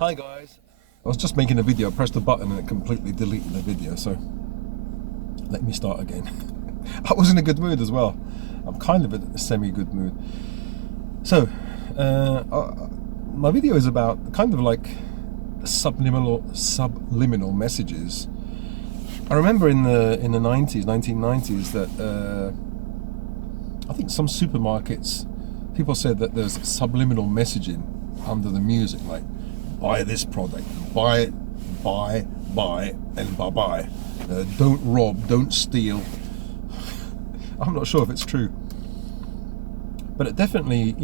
Hi guys. I was just making a video, I pressed the button and it completely deleted the video, so let me start again. I was in a good mood as well. I'm kind of in a semi-good mood. So, my video is about kind of like subliminal messages. I remember in the 1990s, that I think some supermarkets, people said that there's subliminal messaging under the music, like buy this product, buy it, buy, and bye-bye. Don't rob, don't steal. I'm not sure if it's true. But it definitely,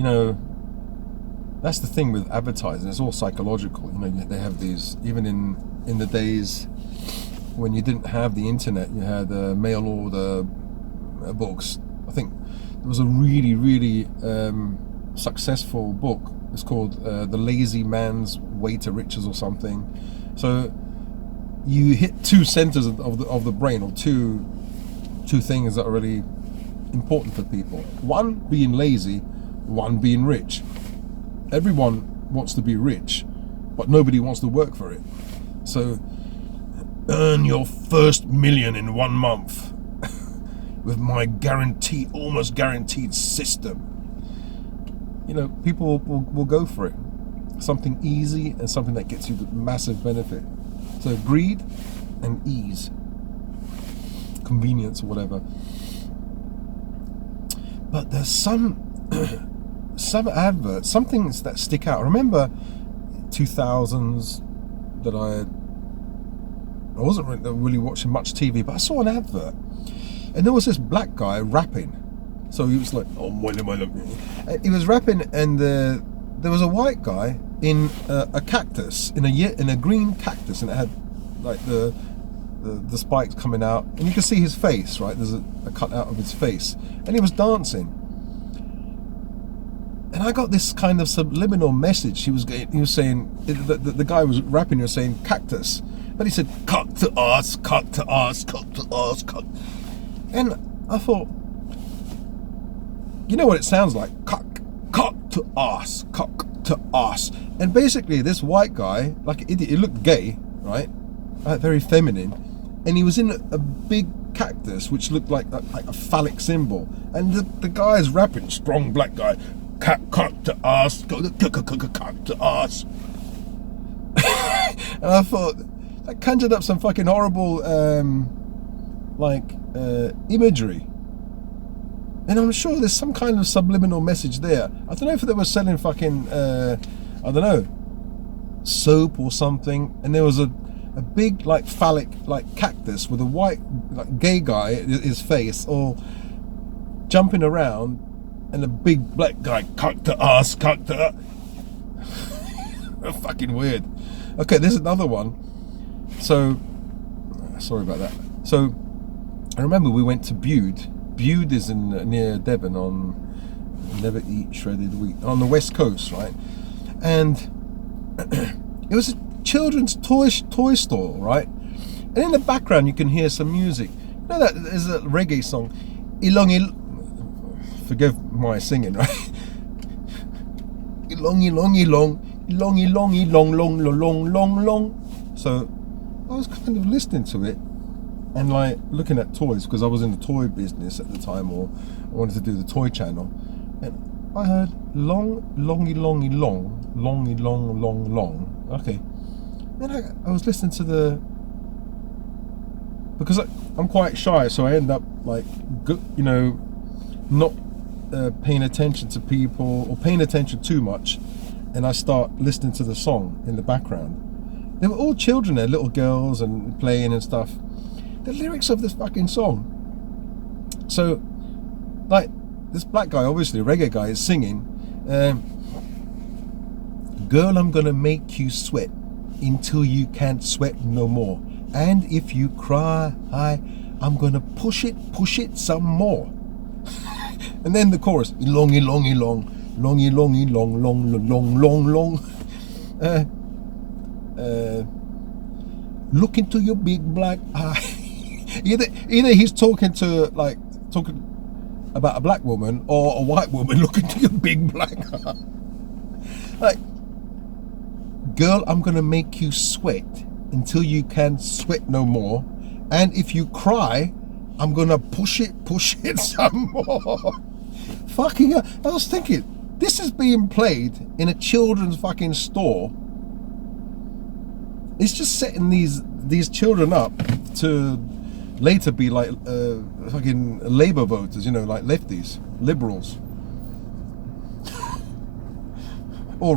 that's the thing with advertising. It's all psychological. They have these, even in the days when you didn't have the internet, you had mail order books. I think there was a really, really successful book. It's called The Lazy Man's Way to Riches or something. So you hit two centers of the brain, or two things that are really important for people. One being lazy, one being rich. Everyone wants to be rich, but nobody wants to work for it. So earn your first million in 1 month with my almost guaranteed system. People will go for it. Something easy and something that gets you the massive benefit. So greed and ease, convenience or whatever. But there's some adverts, some things that stick out. I remember 2000s that I wasn't really watching much TV, but I saw an advert, and there was this black guy rapping. So he was like, he was rapping, and there was a white guy in a cactus, in a green cactus, and it had like the spikes coming out, and you can see his face, right? There's a cutout of his face, and he was dancing. And I got this kind of subliminal message. He was saying, the guy was rapping, he was saying cactus, but he said cock to ass, cock to ass, cock to ass, cock. And I thought, you know what it sounds like? Cock to ass, cock to ass. And basically this white guy, like an idiot, he looked gay, right? Very feminine. And he was in a big cactus, which looked like a phallic symbol. And the guy's rapping, strong black guy, cock to ass, cock to ass. And I thought, that conjured up some fucking horrible, imagery. And I'm sure there's some kind of subliminal message there. I don't know if they were selling fucking, soap or something. And there was a big, phallic, cactus with a white, gay guy, his face, all jumping around. And a big black guy, cock to ass, cock to fucking weird. Okay, there's another one. So, sorry about that. So, I remember we went to Bude. Bude is near Devon on Never Eat Shredded Wheat, on the west coast, right? And it was a children's toy store, right? And in the background you can hear some music. You know that there's a reggae song, forgive my singing, right? Long. So I was kind of listening to it and looking at toys, because I was in the toy business at the time, or I wanted to do the toy channel, and I heard long. Okay, then I was listening to because I'm quite shy, so I end up not paying attention to people, or paying attention too much, and I start listening to the song in the background. They were all children there, little girls, and playing and stuff. The lyrics of this fucking song. So, this black guy, obviously a reggae guy, is singing, girl, I'm gonna make you sweat until you can't sweat no more. And if you cry, I'm gonna push it some more. And then the chorus, longy long. Look into your big black eye. Either he's talking about a black woman, or a white woman. Look into your big black eye. Girl, I'm gonna make you sweat until you can sweat no more. And if you cry, I'm gonna push it some more. Fucking hell. I was thinking, this is being played in a children's fucking store. It's just setting these children up to later be like fucking Labour voters, you know, like lefties, liberals, or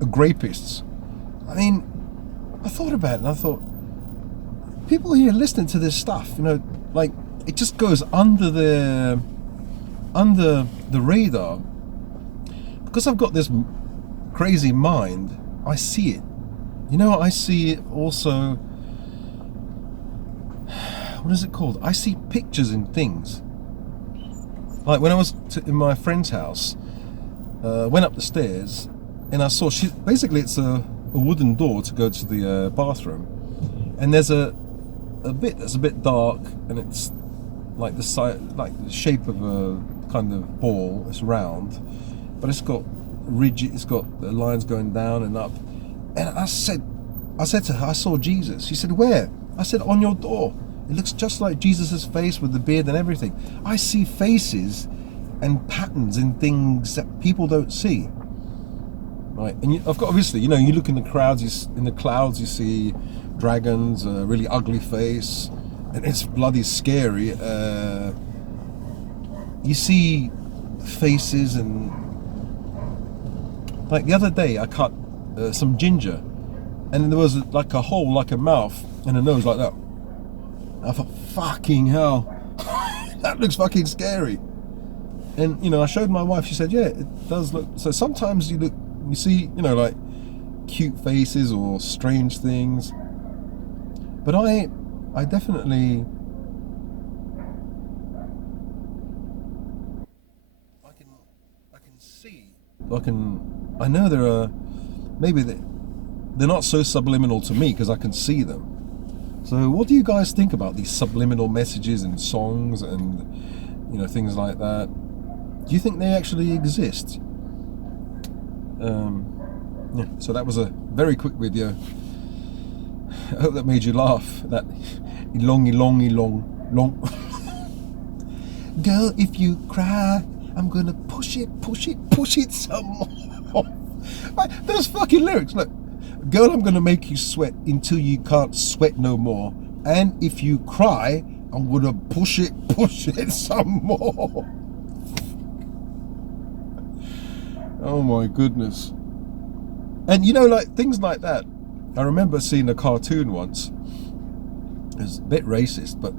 grapists. I mean, I thought about it and I thought, people here listening to this stuff, you know, like it just goes under the radar. Because I've got this crazy mind, I see it. You know, I see it also, what is it called? I see pictures in things. Like when I was in my friend's house, went up the stairs and I saw, basically it's a wooden door to go to the bathroom. And there's a bit that's a bit dark and it's like the shape of a kind of ball. It's round, but it's got it's got the lines going down and up. And I said to her, I saw Jesus. She said, where? I said, on your door. It looks just like Jesus's face with the beard and everything. I see faces and patterns in things that people don't see. Right? And I've got, obviously, you know, you look in the clouds, you see dragons, a really ugly face, and it's bloody scary. You see faces, and like the other day I cut some ginger and there was like a hole, like a mouth and a nose like that. I thought, fucking hell, that looks fucking scary. And you know, I showed my wife, she said, yeah, it does look. So sometimes you see, you know, like cute faces or strange things, but I definitely, I can see, I know there are, maybe they're not so subliminal to me because I can see them. So what do you guys think about these subliminal messages in songs and, you know, things like that? Do you think they actually exist? Yeah, so that was a very quick video. I hope that made you laugh. That long. Girl, if you cry, I'm gonna push it some more. Right, those fucking lyrics, look. Girl, I'm gonna make you sweat until you can't sweat no more. And if you cry, I'm gonna push it some more. Oh my goodness. And you know, like things like that. I remember seeing a cartoon once. It was a bit racist, but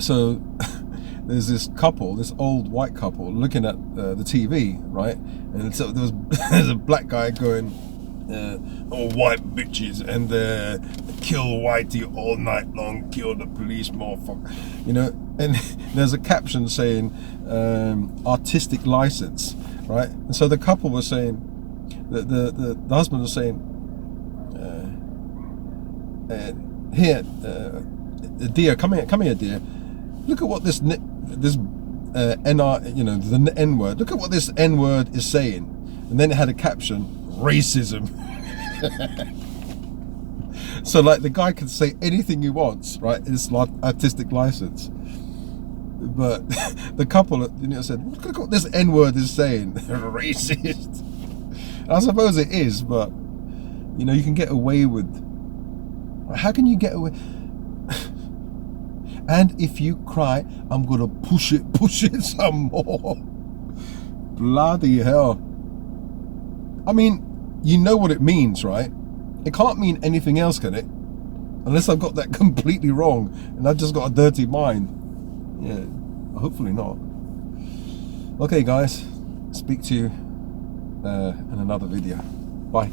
so there's this couple, this old white couple, looking at the TV, right? And so there's a black guy going, "Oh, white bitches, and kill whitey all night long, kill the police, motherfucker," you know. And there's a caption saying, "artistic license," right? And so the couple was saying, the husband was saying, "Here, dear, come here, dear. Look at what this NR, you know, the N word. Look at what this N word is saying." And then it had a caption, "racism." So like the guy can say anything he wants, right? It's like artistic license. But the couple, you know, said, "Look at what this N word is saying." Racist. And I suppose it is, but you know, you can get away with. How can you get away? And if you cry, I'm gonna push it some more. Bloody hell. I mean, you know what it means, right? It can't mean anything else, can it? Unless I've got that completely wrong and I've just got a dirty mind. Yeah, hopefully not. Okay guys, speak to you in another video. Bye.